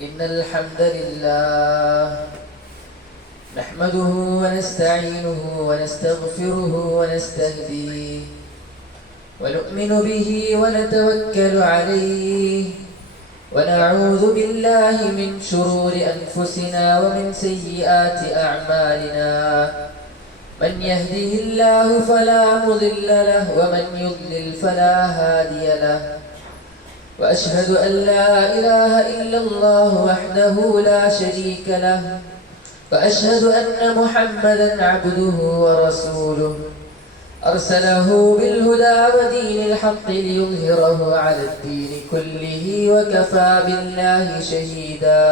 إن الحمد لله نحمده ونستعينه ونستغفره ونستهديه ونؤمن به ونتوكل عليه ونعوذ بالله من شرور أنفسنا ومن سيئات أعمالنا من يهده الله فلا مضل له ومن يضلل فلا هادي له وأشهد أن لا إله إلا الله وحده لا شريك له وأشهد أن محمدا عبده ورسوله أرسله بالهدى ودين الحق ليظهره على الدين كله وكفى بالله شهيدا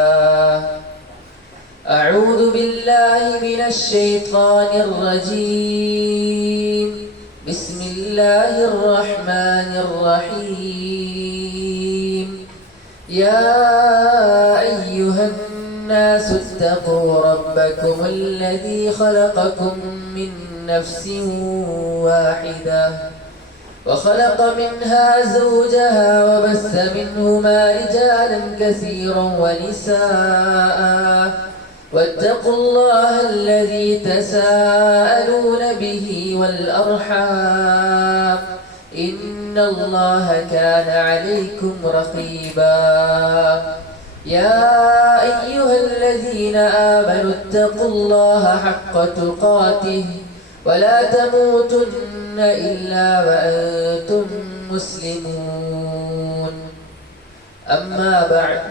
أعوذ بالله من الشيطان الرجيم بسم الله الرحمن الرحيم يا أيها الناس اتقوا ربكم الذي خلقكم من نفس واحدة وخلق منها زوجها وبث منهما رجالا كثيرا ونساء واتقوا الله الذي تساءلون به والأرحام إن الله كان عليكم رقيبا يا أيها الذين آمنوا اتقوا الله حق تقاته ولا تموتن إلا وأنتم مسلمون أما بعد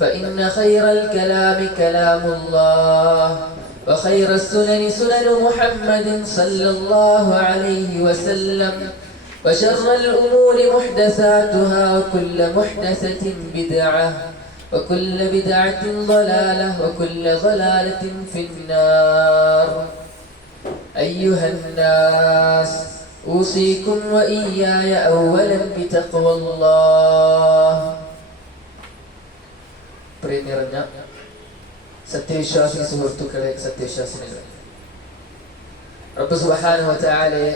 فإن خير الكلام كلام الله وخير السنن سنن محمد صلى الله عليه وسلم وشر الأمور محدثاتها وكل محدثة بدعة وكل بدعة ضلالة وكل ضلالة في النار أيها الناس أوصيكم وإياي أولا بتقوى الله പ്രിയനിറഞ്ഞ സത്യവിശ്വാസി സുഹൃത്തുക്കളെ, സത്യവിശ്വാസിനികളെ, റബ്ബ് സുബ്ഹാനഹു വ തആലയെ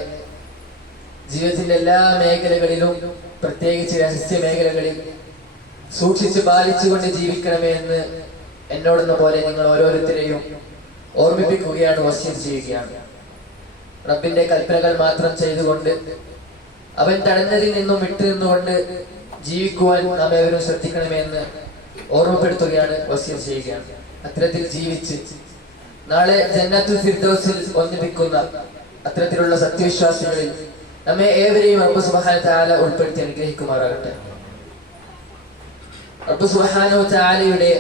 ജീവിതത്തിന്റെ എല്ലാ മേഖലകളിലും, പ്രത്യേകിച്ച് രഹസ്യ മേഖലകളിൽ സൂക്ഷിച്ച് പാലിച്ചുകൊണ്ട് ജീവിക്കണമേ എന്ന് എന്നോടെന്ന പോലെ നിങ്ങൾ ഓരോരുത്തരെയും ഓർമ്മിപ്പിക്കുകയാണ്, വസിയത്ത് ചെയ്യുകയാണ്. റബ്ബിന്റെ കൽപ്പനകൾ മാത്രം ചെയ്തുകൊണ്ട് അവൻ തടഞ്ഞതിൽ നിന്നും വിട്ടു നിന്നുകൊണ്ട് ജീവിക്കുവാൻ നാം ഏവരും ശ്രദ്ധിക്കണമേ എന്ന് ഓർമ്മപ്പെടുത്തുകയാണ്, വസിയത്ത് ചെയ്യുകയാണ്. അത്തരത്തിൽ ജീവിച്ച് നാളെ ജന്നത്തുൽ ഫിർദൗസിൽ ഒന്നിപ്പിക്കുന്ന അത്തരത്തിലുള്ള സത്യവിശ്വാസികളിൽ നമ്മെ ഏവരെയും റബ്ബ് സുബ്ഹാനഹു വ തആല ഉൾപ്പെടുത്തി അനുഗ്രഹിക്കുമാറാകട്ടെ. റബ്ബ് സുബ്ഹാനഹു വ തആലയുടെ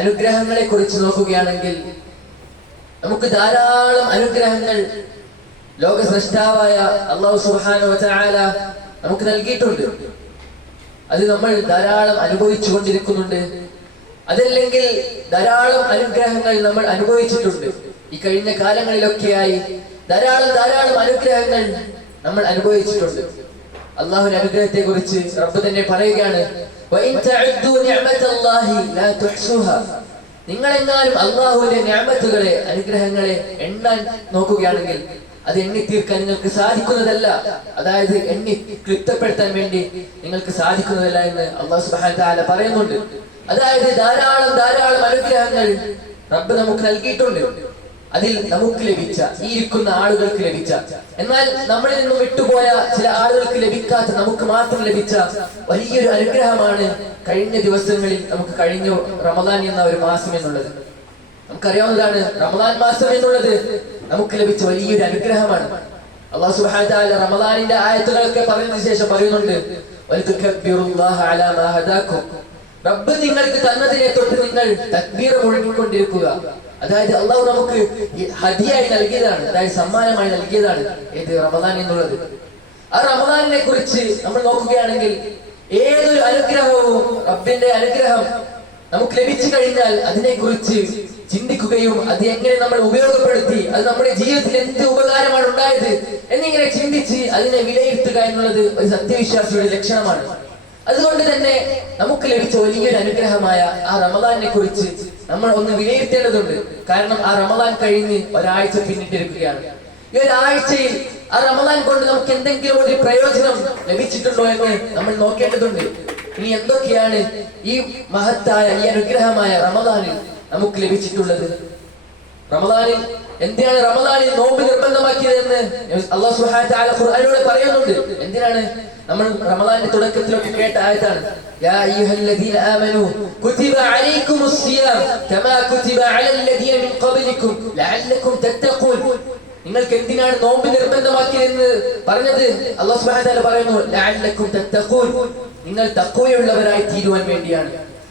അനുഗ്രഹങ്ങളെ കുറിച്ച് നോക്കുകയാണെങ്കിൽ നമുക്ക് ധാരാളം അനുഗ്രഹങ്ങൾ ലോക സൃഷ്ടാവായ അല്ലാഹു സുബ്ഹാനഹു വ തആല നമുക്ക് നൽകിയിട്ടുണ്ട്. അത് നമ്മൾ ധാരാളം അനുഭവിച്ചു കൊണ്ടിരിക്കുന്നുണ്ട്. അതല്ലെങ്കിൽ ധാരാളം അനുഗ്രഹങ്ങൾ നമ്മൾ അനുഭവിച്ചിട്ടുണ്ട്. ഈ കഴിഞ്ഞ കാലങ്ങളിലൊക്കെയായി ധാരാളം അനുഗ്രഹങ്ങൾ നമ്മൾ അനുഭവിച്ചിട്ടുണ്ട്. അള്ളാഹുവിന്റെ അനുഗ്രഹത്തെ കുറിച്ച് റബ്ബ് തന്നെ പറയുകയാണ്, നിങ്ങളെങ്ങാനും അള്ളാഹുവിന്റെ നിഅമത്തുകളെ, അനുഗ്രഹങ്ങളെ എണ്ണാൻ നോക്കുകയാണെങ്കിൽ അത് എണ്ണി തീർക്കാൻ നിങ്ങൾക്ക് സാധിക്കുന്നതല്ല. അതായത് എണ്ണി ക്ലിപ്തപ്പെടുത്താൻ വേണ്ടി നിങ്ങൾക്ക് സാധിക്കുന്നതല്ല എന്ന് അല്ലാഹു സുബ്ഹാനഹു വ തആല പറയുന്നുണ്ട്. അതായത് ധാരാളം അനുഗ്രഹങ്ങൾ റബ്ബ് നമുക്ക് നൽകിയിട്ടുണ്ട്. അതിൽ നമുക്ക് ലഭിച്ച, ഈ ഇരിക്കുന്ന ആളുകൾക്ക് ലഭിച്ച, എന്നാൽ നമ്മളിൽ നിന്നും വിട്ടുപോയ ചില ആളുകൾക്ക് ലഭിക്കാത്ത, നമുക്ക് മാത്രം ലഭിച്ച വലിയൊരു അനുഗ്രഹമാണ് കഴിഞ്ഞ ദിവസങ്ങളിൽ നമുക്ക് കഴിഞ്ഞു റമദാൻ എന്ന ഒരു മാസം എന്നുള്ളത്. നമുക്കറിയാവുന്നതാണ്, റമദാൻ മാസം എന്നുള്ളത് നമുക്ക് ലഭിച്ച വലിയൊരു അനുഗ്രഹമാണ്. അല്ലാഹു സുബ്ഹാനഹു വ തആല റമദാനിന്റെ ആയത്തുകളൊക്കെ പറഞ്ഞതിന് ശേഷം പറയുന്നുണ്ട്, വൽതുകബ്ബിറുല്ലാഹ അലാ മാ ഹദാകും. റബ്ബ് നിങ്ങൾക്ക് തന്നതിനെ തൊട്ട് നിങ്ങൾ തക്ബീർ മുഴങ്ങിക്കൊണ്ടിരിക്കുക. അതായത് അള്ളാഹു നമുക്ക് ഹദിയായി നൽകിയതാണ്, അതായത് സമ്മാനമായി നൽകിയതാണ് ഏത് റമദാൻ എന്നുള്ളത്. ആ റമദാനിനെ കുറിച്ച് നമ്മൾ നോക്കുകയാണെങ്കിൽ ഏതൊരു അനുഗ്രഹവും, റബ്ബിന്റെ അനുഗ്രഹം നമുക്ക് ലഭിച്ചു കഴിഞ്ഞാൽ അതിനെക്കുറിച്ച് ചിന്തിക്കുകയും അത് എങ്ങനെ നമ്മൾ ഉപയോഗപ്പെടുത്തി, അത് നമ്മുടെ ജീവിതത്തിൽ എന്ത് ഉപകാരമാണ് ഉണ്ടായത് എന്നിങ്ങനെ ചിന്തിച്ച് അതിനെ വിലയിരുത്തുക എന്നുള്ളത് ഒരു സത്യവിശ്വാസിയുടെ ലക്ഷണമാണ്. അതുകൊണ്ട് തന്നെ നമുക്ക് ലഭിച്ച വലിയൊരു അനുഗ്രഹമായ ആ റമദാനിനെ കുറിച്ച് നമ്മൾ ഒന്ന് വിലയിരുത്തേണ്ടതുണ്ട്. കാരണം ആ റമദാൻ കഴിഞ്ഞ് ഒരാഴ്ച പിന്നിട്ടിരിക്കുകയാണ്. ഈ ഒരാഴ്ചയിൽ ആ റമദാൻ കൊണ്ട് നമുക്ക് എന്തെങ്കിലും ഒരു പ്രയോജനം ലഭിച്ചിട്ടുണ്ടോ എന്ന് നമ്മൾ നോക്കേണ്ടതുണ്ട്. ഇനി എന്തൊക്കെയാണ് ഈ മഹത്തായ ഈ അനുഗ്രഹമായ റമദാനിൽ നമുക്ക് ലഭിച്ചിട്ടുള്ളത്? റമദാനിൽ എന്തിനാണ് റമദാനിൽ നോമ്പ് നിർബന്ധമാക്കിയതെന്ന് അല്ലാഹു സുബ്ഹാനഹു വ തആല ഖുർആനിലൂടെ പറയുന്നുണ്ട്. എന്തിനാണ്? നമ്മൾ റമദാനിന്റെ തുടക്കത്തിലൊക്കെ കേട്ട ആയത്താണ്, യാ അയ്യുഹല്ലദീന ആമനൂ കുതിബ അലൈക്കുമുസ് സിയാം കമാ കുതിബ അലല്ലദീന മിൻ ഖബ്ലിക്കും ലഅല്ലക്കും തത്തഖൂൻ. നിങ്ങൾക്ക് എന്തിനാണ് നോമ്പ് നിർബന്ധമാക്കിയതെന്ന് പറഞ്ഞത് അല്ലാഹു സുബ്ഹാനഹു വ തആല പറയുന്നു, ലഅല്ലക്കും തത്തഖൂൻ, നിങ്ങൾ തഖ്വയുള്ളവരായി തീരുവാൻ വേണ്ടിയാണ്.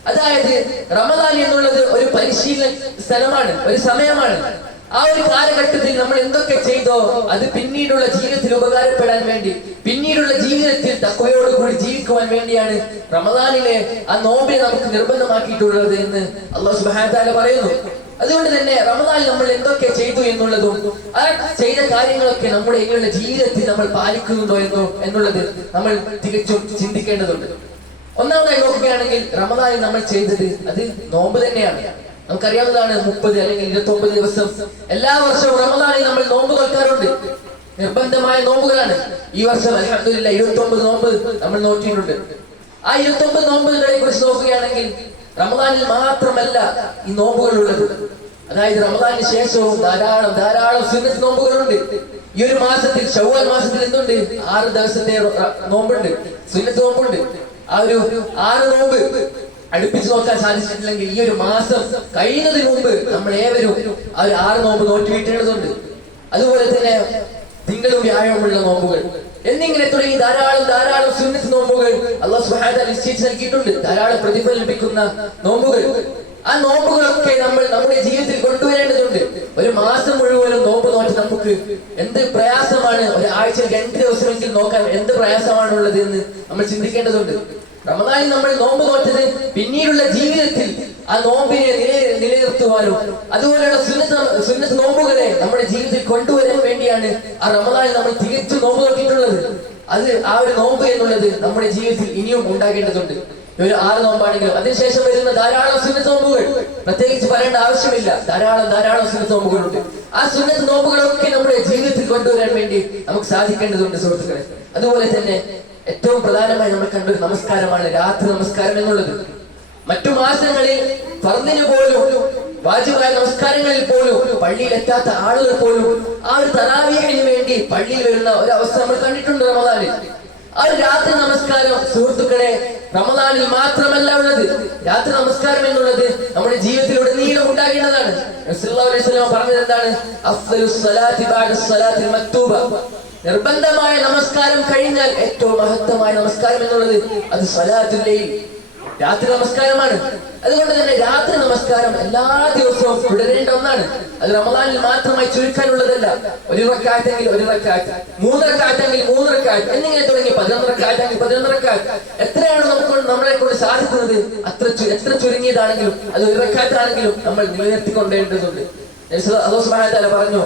അതായത് റമദാൻ എന്നുള്ളത് ഒരു പരിശീലന സ്ഥലമാണ്, ഒരു സമയമാണ്. ആ ഒരു കാലഘട്ടത്തിൽ നമ്മൾ എന്തൊക്കെ ചെയ്തോ അത് പിന്നീടുള്ള ജീവിതത്തിൽ ഉപകാരപ്പെടാൻ വേണ്ടി, പിന്നീടുള്ള ജീവിതത്തിൽ തഖ്വയോടുകൂടി ജീവിക്കുവാൻ വേണ്ടിയാണ് റമദാനിലെ ആ നോമ്പിനെ നമുക്ക് നിർബന്ധമാക്കിയിട്ടുള്ളത് എന്ന് അല്ലാഹു സുബ്ഹാനഹു വ തആല പറയുന്നു. അതുകൊണ്ട് തന്നെ റമദാനിൽ നമ്മൾ എന്തൊക്കെ ചെയ്തു എന്നുള്ളതും ആ ചെയ്ത കാര്യങ്ങളൊക്കെ നമ്മുടെ ഇനിയുള്ള ജീവിതത്തിൽ നമ്മൾ പാലിക്കുന്നുണ്ടോ എന്നുള്ളത് നമ്മൾ തികച്ചും ചിന്തിക്കേണ്ടതുണ്ട്. ഒന്നാമതായി നോക്കുകയാണെങ്കിൽ റമദാനിൽ നമ്മൾ ചെയ്തത് അത് നോമ്പ് തന്നെയാണ്. നമുക്കറിയാവുന്നതാണ് 30 അല്ലെങ്കിൽ 29 ദിവസം എല്ലാ വർഷവും റമദാനിൽ നമ്മൾ നോമ്പ് നോക്കാറുണ്ട്. നിർബന്ധമായ നോമ്പുകളാണ്. ഈ വർഷം അൽഹംദുലില്ലാഹ് 29 നോമ്പ് നമ്മൾ നോക്കിയിട്ടുണ്ട്. ആ 29 നോമ്പുകളെ കുറിച്ച് നോക്കുകയാണെങ്കിൽ റമദാനിൽ മാത്രമല്ല ഈ നോമ്പുകൾ ഉള്ളത്. അതായത് റമദാനിന് ശേഷവും ധാരാളം സുന്നത്ത് നോമ്പുകളുണ്ട്. ഈ ഒരു മാസത്തിൽ ശവ്വാൽ മാസത്തിൽ എന്തുണ്ട്? 6 ദിവസത്തെ നോമ്പുണ്ട്, സുന്നത്ത് നോമ്പുണ്ട്. ആ ഒരു 6 നോമ്പ് അടുപ്പിച്ച് നോക്കാൻ സാധിച്ചിട്ടില്ലെങ്കിൽ ഈ ഒരു മാസം കഴിയുന്നതിന് മുമ്പ് നമ്മൾ ഏവരും ആ ഒരു 6 നോമ്പ് നോക്കി വീട്ടേണ്ടതുണ്ട്. അതുപോലെ തന്നെ തിങ്കളും വ്യാഴമുള്ള നോമ്പുകൾ എന്നിങ്ങനെ തുടങ്ങി ധാരാളം സുന്നത്ത് നോമ്പുകൾ അല്ലാഹു സുബ്ഹാനഹു വ തആല നിശ്ചയിച്ച് നൽകിയിട്ടുണ്ട്. ധാരാളം പ്രതിഫലം ലഭിക്കുന്ന നോമ്പുകൾ. ആ നോമ്പുകളൊക്കെ നമ്മൾ നമ്മുടെ ജീവിതത്തിൽ കൊണ്ടുവരേണ്ടതുണ്ട്. ഒരു മാസം മുഴുവനും നോമ്പ് നോക്കി നമുക്ക് എന്ത് പ്രയാസമാണ്, ഒരു ആഴ്ചയിൽ 2 ദിവസമെങ്കിലും നോക്കാൻ എന്ത് പ്രയാസമാണുള്ളത് എന്ന് നമ്മൾ ചിന്തിക്കേണ്ടതുണ്ട്. റമദാനിൽ നമ്മൾ നോമ്പ് നോറ്റത് പിന്നീടുള്ള ജീവിതത്തിൽ ആ നോമ്പിനെ നിലനിർത്തുവാനും അതുപോലെയുള്ള സുന്നത്ത് നോമ്പുകളെ നമ്മുടെ ജീവിതത്തിൽ കൊണ്ടുവരാൻ വേണ്ടിയാണ് ആ റമദാനിൽ നമ്മൾ തികച്ചും നോമ്പ് നോക്കിയിട്ടുള്ളത്. അത് ആ ഒരു നോമ്പ് എന്നുള്ളത് നമ്മുടെ ജീവിതത്തിൽ ഇനിയും ഉണ്ടാകേണ്ടതുണ്ട്. ഒരു 6 നോമ്പാണെങ്കിലും അതിനുശേഷം വരുന്ന ധാരാളം സുന്നത്ത് നോമ്പുകൾ പ്രത്യേകിച്ച് പറയേണ്ട ആവശ്യമില്ല. ധാരാളം സുന്നത്ത് നോമ്പുകളുണ്ട്. ആ സുന്നത്ത് നോമ്പുകളൊക്കെ നമ്മുടെ ജീവിതത്തിൽ കൊണ്ടുവരാൻ വേണ്ടി നമുക്ക് സാധിക്കേണ്ടതുണ്ട് സുഹൃത്തുക്കളെ. അതുപോലെ തന്നെ ഏറ്റവും പ്രധാനമായി നമ്മൾ കണ്ടൊരു നമസ്കാരമാണ് രാത്രി നമസ്കാരം എന്നുള്ളത്. മറ്റു മാസങ്ങളിൽ ഫർദിന് പോലും വാജിബായ നമസ്കാരങ്ങളിൽ പോലും പള്ളിയിൽ എത്താത്ത ആളുകൾ പോലും ആ ഒരു തറാവീഹിന് വേണ്ടി പള്ളിയിൽ വരുന്ന ഒരു അവസ്ഥ നമ്മൾ കണ്ടിട്ടുണ്ട് റമദാനിൽ. ആ ഒരു രാത്രി നമസ്കാരം സുഹൃത്തുക്കളെ റമദാനിൽ മാത്രമല്ല ഉള്ളത്. രാത്രി നമസ്കാരം എന്നുള്ളത് നമ്മുടെ ജീവിതത്തിലുടനീളം ഉണ്ടാകേണ്ടതാണ്. റസൂലുള്ളാഹി സ്വല്ലല്ലാഹു അലൈഹി വസല്ലം പറഞ്ഞത് എന്താണ്? അഫ്ദലുസ് സ്വലാത്തി ബഅദ സ്വലാത്തിൽ മക്തൂബ. നിർബന്ധമായ നമസ്കാരം കഴിഞ്ഞാൽ ഏറ്റവും മഹത്തമായ നമസ്കാരം എന്നുള്ളത് അത് സ്വലാത്തുൽ ലൈൽ, രാത്രി നമസ്കാരമാണ്. അതുകൊണ്ട് തന്നെ രാത്രി നമസ്കാരം എല്ലാ ദിവസവും തുടരേണ്ട ഒന്നാണ്. അത് റമദാനിൽ മാത്രമായി ചുരുക്കാനുള്ളതല്ല. 1 റക്അത്തെങ്കിൽ 1 റക്അത്ത്, 3 റക്അത്തെങ്കിൽ 3 റക്അത്ത് എന്നിങ്ങനെ തുടങ്ങി 11 റക്അത്തെങ്കിൽ 11 റക്അത്ത്. എത്രയാണ് നമ്മളെ കൊണ്ട് സാധിക്കുന്നത് എത്ര ചുരുങ്ങിയതാണെങ്കിലും അത് 1 റക്അത്ത് ആണെങ്കിലും നമ്മൾ നിലനിർത്തിക്കൊണ്ടേണ്ടതുണ്ട്. അല്ലാഹു സുബ്ഹാനഹു വ തആല പറഞ്ഞു,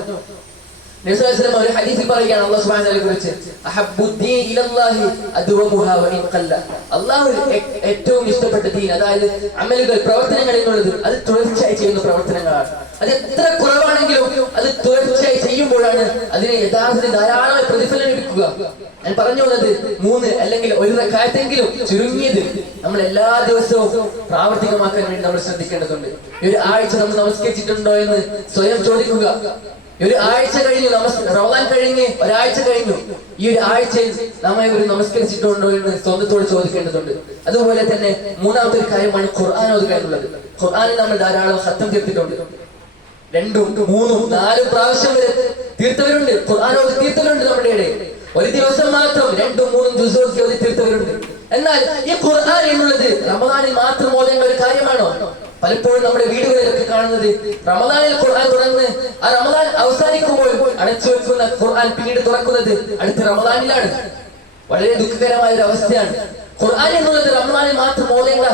ഒരു ഹദീസിൽ പറയുകയാണ് അല്ലാഹു സുബ്ഹാനഹു വ തആലയെ കുറിച്ച്, അഹബ്ബുദ്ദീൻ ഇലല്ലാഹി അദ്വമുഹാ വഇൻ ഖല്ല. അല്ലാഹുവിന് ഏറ്റവും ഇഷ്ടപ്പെട്ട ദീൻ, അതായത് അമലുകൾ, പ്രവർത്തനങ്ങൾ എന്നുള്ളത് അത് തുടർച്ചയായി ചെയ്യുന്ന പ്രവർത്തനങ്ങളാണ്. അത് എത്ര കുറവാണെങ്കിലും അത് തുടർച്ചയായി ചെയ്യുമ്പോഴാണ് അതിന് യഥാർത്ഥത്തിൽ ധാരാളം പ്രതിഫലം ലഭിക്കുക. ഞാൻ പറഞ്ഞു വന്നത് 3 അല്ലെങ്കിൽ 1 റക്അത്തെങ്കിലും ചുരുങ്ങിയത് നമ്മൾ എല്ലാ ദിവസവും പ്രാവർത്തികമാക്കാൻ വേണ്ടി നമ്മൾ ശ്രദ്ധിക്കേണ്ടതുണ്ട്. ഈ ഒരു ആഴ്ച നമ്മൾ നമസ്കരിച്ചിട്ടുണ്ടോ എന്ന് സ്വയം ചോദിക്കുക. ഒരു ആഴ്ച കഴിഞ്ഞു, റമദാൻ കഴിഞ്ഞ് ഒരാഴ്ച കഴിഞ്ഞു, ഈ ഒരു ആഴ്ചയിൽ നമ്മെ ഒരു നമസ്കരിച്ചിട്ടുണ്ടോ എന്ന് സ്വന്തത്തോട് ചോദിക്കേണ്ടതുണ്ട്. അതുപോലെ തന്നെ 3ാമത്തെ ഒരു കാര്യമാണ് ഖുർആൻ ഓതുക എന്നുള്ളത്. ഖുർആനിൽ നമ്മൾ ധാരാളം ഖത്തം തീർത്തിട്ടുണ്ട്. 2, 3, 4 പ്രാവശ്യം വരെ തീർത്തവരുണ്ട്. ഖുർആൻ ഓതി തീർത്തവരുണ്ട് നമ്മുടെ ഇടയിൽ. ഒരു ദിവസം മാത്രം 2, 3 ജുസൊക്കെ ഓതി തീർത്തവരുണ്ട്. എന്നാൽ ഈ ഖുർആൻ എന്നുള്ളത് റമദാനിൽ മാത്രം ഓതേണ്ട ഒരു കാര്യമാണോ? പലപ്പോഴും നമ്മുടെ വീടുകളിലൊക്കെ കാണുന്നത് റമദാനിൽ ഖുർആൻ തുറന്ന് ആ റമദാൻ അവസാനിക്കുമ്പോൾ അടച്ചു വെക്കുന്ന ഖുർആൻ പിന്നീട് തുറക്കുന്നത് അടുത്ത റമദാനിലാണ്. വളരെ ദുഃഖകരമായ ഒരു അവസ്ഥയാണ്. ഖുർആൻ എന്നുള്ളത് റമദാനിൽ മാത്രം ഓതേണ്ട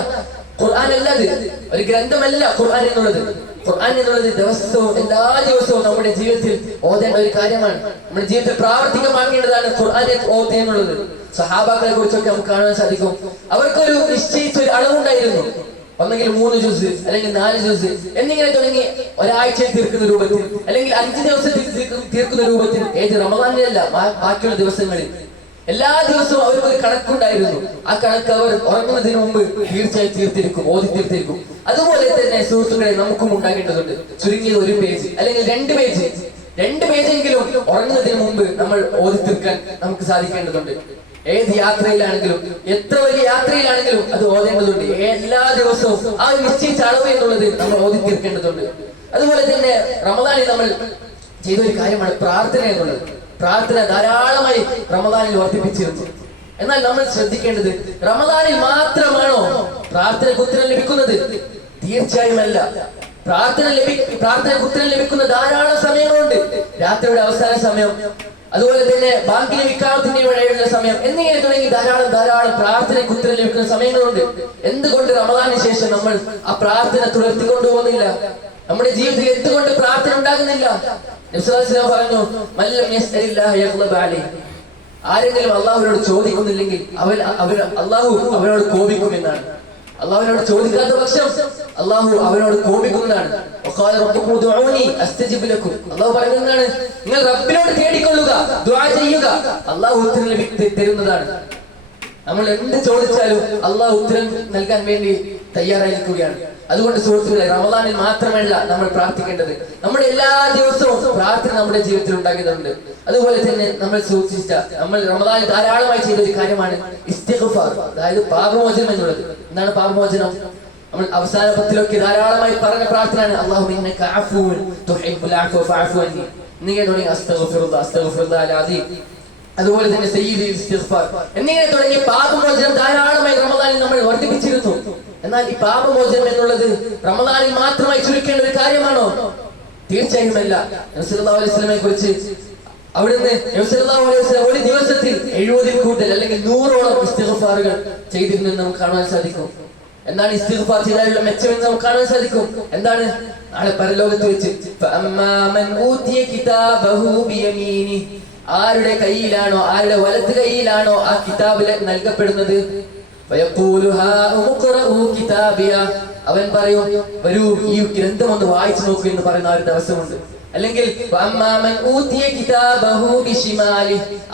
ഖുർആൻ അല്ലാതെ ഒരു ഗ്രന്ഥമല്ല ഖുർആൻ എന്നുള്ളത്. ഖുർആൻ എന്നുള്ളത് ദിവസവും എല്ലാ ദിവസവും നമ്മുടെ ജീവിതത്തിൽ ഓതേണ്ട ഒരു കാര്യമാണ്. നമ്മുടെ ജീവിതത്തിൽ പ്രാവർത്തികമാക്കേണ്ടതാണ് ഖുർആനെ ഓതുക എന്നുള്ളത്. സഹാബാക്കളെ കുറിച്ചൊക്കെ നമുക്ക് കാണാൻ സാധിക്കും. അവർക്കൊരു നിശ്ചയിച്ച ഒരു അളവുണ്ടായിരുന്നു. ഒന്നെങ്കിൽ 3 ജുസ് അല്ലെങ്കിൽ 4 ജുസ് എന്നിങ്ങനെ തുടങ്ങി ഒരാഴ്ചയിൽ തീർക്കുന്ന രൂപത്തിൽ, അല്ലെങ്കിൽ 5 ദിവസത്തിൽ തീർക്കുന്ന രൂപത്തിൽ, ഏത് റമദാനിലല്ല ബാക്കിയുള്ള ദിവസങ്ങളിൽ എല്ലാ ദിവസവും അവർക്ക് ഒരു കണക്കുണ്ടായിരുന്നു. ആ കണക്ക് അവർ ഉറങ്ങുന്നതിന് മുമ്പ് തീർച്ചയായും തീർത്തിരിക്കും, ഓതി തീർത്തിരിക്കും. അതുപോലെ തന്നെ സുഹൃത്തുക്കളെ നമുക്കും ഉണ്ടാകേണ്ടതുണ്ട്. ചുരുങ്ങിയത് ഒരു പേജ് അല്ലെങ്കിൽ 2 പേജെങ്കിലും ഉറങ്ങുന്നതിന് മുമ്പ് നമ്മൾ ഓതി തീർക്കാൻ നമുക്ക് സാധിക്കേണ്ടതുണ്ട്. ഏത് യാത്രയിലാണെങ്കിലും, എത്ര വലിയ യാത്രയിലാണെങ്കിലും അത് ഓതേണ്ടതുണ്ട്. എല്ലാ ദിവസവും ആ നിശ്ചയിച്ച അളവ് എന്നുള്ളത് നമ്മൾ ഓതി തീർക്കേണ്ടതുണ്ട്. അതുപോലെ തന്നെ റമദാനിൽ നമ്മൾ ചെയ്ത ഒരു കാര്യമാണ് പ്രാർത്ഥന എന്നുള്ളത്. പ്രാർത്ഥന ധാരാളമായി റമദാനിൽ വർദ്ധിപ്പിച്ചിരുന്നു. എന്നാൽ നമ്മൾ ശ്രദ്ധിക്കേണ്ടത്, റമദാനിൽ മാത്രമാണോ പ്രാർത്ഥനയ്ക്ക് ഉത്തരം ലഭിക്കുന്നത്? തീർച്ചയായും അല്ല. പ്രാർത്ഥനയ്ക്ക് ഉത്തരം ലഭിക്കുന്ന ധാരാളം സമയങ്ങളുണ്ട്. രാത്രിയുടെ അവസാന സമയം, അതുപോലെ തന്നെ ബാങ്കിലെ വിക്കാമത്തിന്റെ ഇടയിലുള്ള സമയം എന്നിങ്ങനെ തുടങ്ങി ധാരാളം പ്രാർത്ഥനയ്ക്ക് ഉത്തരം ലഭിക്കുന്ന സമയങ്ങളുണ്ട്. എന്തുകൊണ്ട് റമദാനിന് ശേഷം നമ്മൾ ആ പ്രാർത്ഥന തുടർത്തിക്കൊണ്ടുപോകുന്നില്ല? നമ്മുടെ ജീവിതത്തിൽ എന്തുകൊണ്ട് പ്രാർത്ഥന ഉണ്ടാകുന്നില്ല? നബി സല്ലല്ലാഹു അലൈഹി വസല്ലം പറഞ്ഞു, മല്ലം യസ്അലില്ലാഹ യഗ്ളബ അലൈഹി. ആരെങ്കിലും അല്ലാഹുവിനോട് ചോദിക്കുന്നില്ലെങ്കിൽ അല്ലാഹു അവനോട് കോപിക്കുമെന്നാണ്. അല്ലാഹുവിനോട് ചോദിക്കാത്ത പക്ഷം അല്ലാഹു അവനോട് കോപിക്കുന്നതാണ്. വഖാല റബ്ബുക്കും ഉദ്ഉനി അസ്തജിബ് ലക്കും. അല്ലാഹു പറയുന്നതാണ്, നിങ്ങൾ റബ്ബിനോട് തേടിക്കൊള്ളുക, ദുആ ചെയ്യുക, അല്ലാഹു ഉത്തരം തരുന്നതാണ്. നമ്മൾ എന്ത് ചോദിച്ചാലും അല്ലാഹു ഉത്തരം നൽകാൻ വേണ്ടി തയ്യാറായിരിക്കുകയാണ്. അതുകൊണ്ട് സുഹൃത്തുക്കളെ, റമദാനിൽ മാത്രമല്ല നമ്മൾ പ്രാർത്ഥിക്കേണ്ടത്, നമ്മുടെ എല്ലാ ദിവസവും പ്രാർത്ഥന നമ്മുടെ ജീവിതത്തിൽ ഉണ്ടാകേണ്ടതുണ്ട്. അതുപോലെ തന്നെ നമ്മൾ നമ്മൾ റമദാനിൽ ധാരാളമായി ചെയ്ത ഒരു കാര്യമാണ് ഇസ്തിഗ്ഫാർ, അതായത് പാപമോചനം എന്നുള്ളത്. എന്താണ് പാപമോചനം? നമ്മൾ അവസാന പത്തിലൊക്കെ ധാരാളമായി പറഞ്ഞ പ്രാർത്ഥനയാണ് അല്ലാഹുമ്മ ഇന്നക അഫൂൻ തുഹിബ്ബുൽ അഫ്വ ഫഅഫു അന്നി. എന്നിങ്ങനെ തുടങ്ങി അസ്തഗ്ഫിറുല്ലാഹ് അൽ അദീം, അതുപോലെ തന്നെ സയ്യിദി ഇസ്തിഗ്ഫാർ എന്നിങ്ങനെ തുടങ്ങി പാപമോചനം ധാരാളമായി റമദാനിൽ നമ്മൾ വർദ്ധിപ്പിച്ചിരുന്നു. എന്നാൽ ഈ പാപമോചനം എന്നുള്ളത് റമദാനിൽ മാത്രമായി ചുരുക്കേണ്ട ഒരു കാര്യമാണോ? തീർച്ചയായും അല്ല. നബി സല്ലല്ലാഹു അലൈഹി വസല്ലമയെ കുറിച്ച് അവിടുന്ന് നബി സല്ലല്ലാഹു അലൈഹി വസല്ലം ഒരു ദിവസത്തിൽ 70 കൂടുതൽ അല്ലെങ്കിൽ 100ഓളം ഇസ്തിഗ്ഫാറുകൾ ചെയ്തിരുന്നു എന്ന് നമുക്ക് കാണാൻ സാധിക്കും. എന്താണ് ഇസ്തിഗ്ഫാർ ചെയ്താലുള്ള മെച്ചം എന്ന് നമുക്ക് കാണാൻ സാധിക്കും? എന്താണ്? നാളെ പരലോകത്ത് വെച്ച് ആരുടെ കയ്യിലാണോ, ആരുടെ വലത്ത് കയ്യിലാണോ ആ കിതാബിൽ നൽകപ്പെടുന്നത്, അവൻ പറയും, വരൂ ഈ ഗ്രന്ഥം ഒന്ന് വായിച്ചു നോക്കൂ എന്ന് പറയുന്ന ഒരു ദിവസമുണ്ട്. അല്ലെങ്കിൽ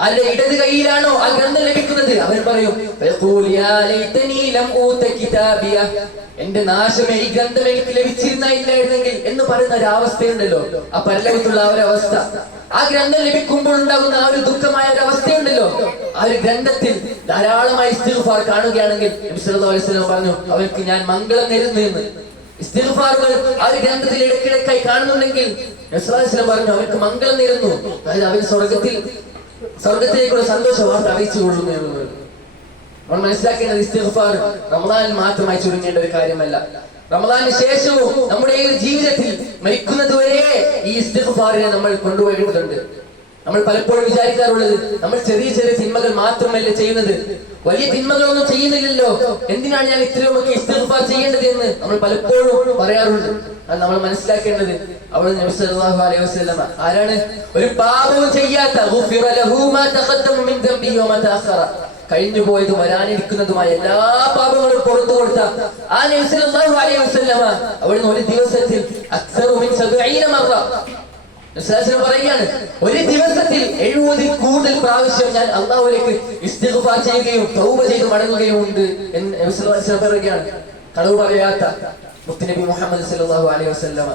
ആരുടെ ഇടത് കയ്യിലാണോ ആ ഗ്രന്ഥം ലഭിക്കുന്നത്, അവൻ പറയും, എന്റെ നാശമേ, ഈ ഗ്രന്ഥം എനിക്ക് ലഭിച്ചിരുന്നില്ലായിരുന്നെങ്കിൽ എന്ന് പറയുന്ന ഒരു അവസ്ഥയുണ്ടല്ലോ, ആ പരലോകത്തുള്ള ആ ഒരു അവസ്ഥ. ആ ഗ്രന്ഥം ലഭിക്കുമ്പോൾ ഉണ്ടാകുന്ന ആ ഒരു ദുഃഖമായ ഒരു അവസ്ഥയുണ്ടല്ലോ, ആ ഒരു ഗ്രന്ഥത്തിൽ ധാരാളമായി ഇസ്തിഗ്ഫാർ കാണുകയാണെങ്കിൽ നബി സല്ലല്ലാഹു അലൈഹി വസല്ലം പറഞ്ഞു, അവർക്ക് ഞാൻ മംഗളം നേരുന്നു എന്ന്. ഇസ്തിഗ്ഫാറുകൾ ആ ഒരു ഗ്രന്ഥത്തിൽ ഇടയ്ക്കിടയ്ക്കായി കാണുന്നുണ്ടെങ്കിൽ നബി സല്ലല്ലാഹു അലൈഹി വസല്ലം പറഞ്ഞു, അവർക്ക് മംഗളം നേരുന്നു, അതായത് അവർ സ്വർഗത്തിലേക്കുള്ള സന്തോഷ വാർത്ത അറിയിച്ചു കൊള്ളുന്നു എന്നുള്ളത്. നമ്മൾ മനസ്സിലാക്കേണ്ടത് ഇസ്തിഗ്ഫാർ റമദാനിൽ മാത്രമായി ചുരുങ്ങേണ്ട ഒരു കാര്യമല്ല. റമദാനിന് ശേഷവും നമ്മുടെ ഈ ജീവിതത്തിൽ മരിക്കുന്നത് വരെ ഈ ഇസ്തിഗ്ഫാറിനെ നമ്മൾ കൊണ്ടുപോകേണ്ടതുണ്ട്. നമ്മൾ പലപ്പോഴും വിചാരിക്കാറുള്ളത്, നമ്മൾ ചെറിയ തിന്മകൾ മാത്രമല്ല ചെയ്യുന്നത്, വലിയ തിന്മകളൊന്നും ചെയ്യുന്നില്ലല്ലോ, എന്തിനാണ് ഞാൻ ഇത്രയുമൊക്കെ ഇസ്തിഗ്ഫാർ ചെയ്യേണ്ടത് എന്ന് നമ്മൾ പലപ്പോഴും പറയാറുണ്ട്. അത് നമ്മൾ മനസ്സിലാക്കേണ്ടത്, അവിടെ നബി സല്ലല്ലാഹു അലൈഹി വസല്ലം ആരാണ്? ഒരു പാപവും ചെയ്യാത്ത, ഗുഫിറ ലഹു മാ തഖദ്ദമ മിൻ ദംബിഹി വമാ തഅഖറ, കഴിഞ്ഞുപോയതും വരാനിരിക്കുന്നതുമായ എല്ലാ പാപങ്ങളും പുറത്തു കൊടുത്ത ആ നബി സല്ലല്ലാഹു അലൈഹി വസല്ലം അവിടുന്ന് ഒരു ദിവസത്തിൽ അക്സറു മിൻ 70 മറ പറയുകയാണ്, ഒരു ദിവസത്തിൽ 70 കൂടുതൽ പ്രാവശ്യം ഞാൻ അല്ലാഹുവിലേക്ക് ഇസ്തിഗ്ഫാർ ചെയ്യുകയും തൗബ ചെയ്ത് മടങ്ങുകയും ഉണ്ട് എന്ന് നബി സല്ലല്ലാഹു അലൈഹി വസല്ലം പറയുകയാണ്. കളവ് പറയാത്ത മുത്തുനബി മുഹമ്മദ് സല്ലല്ലാഹു അലൈഹി വസല്ലം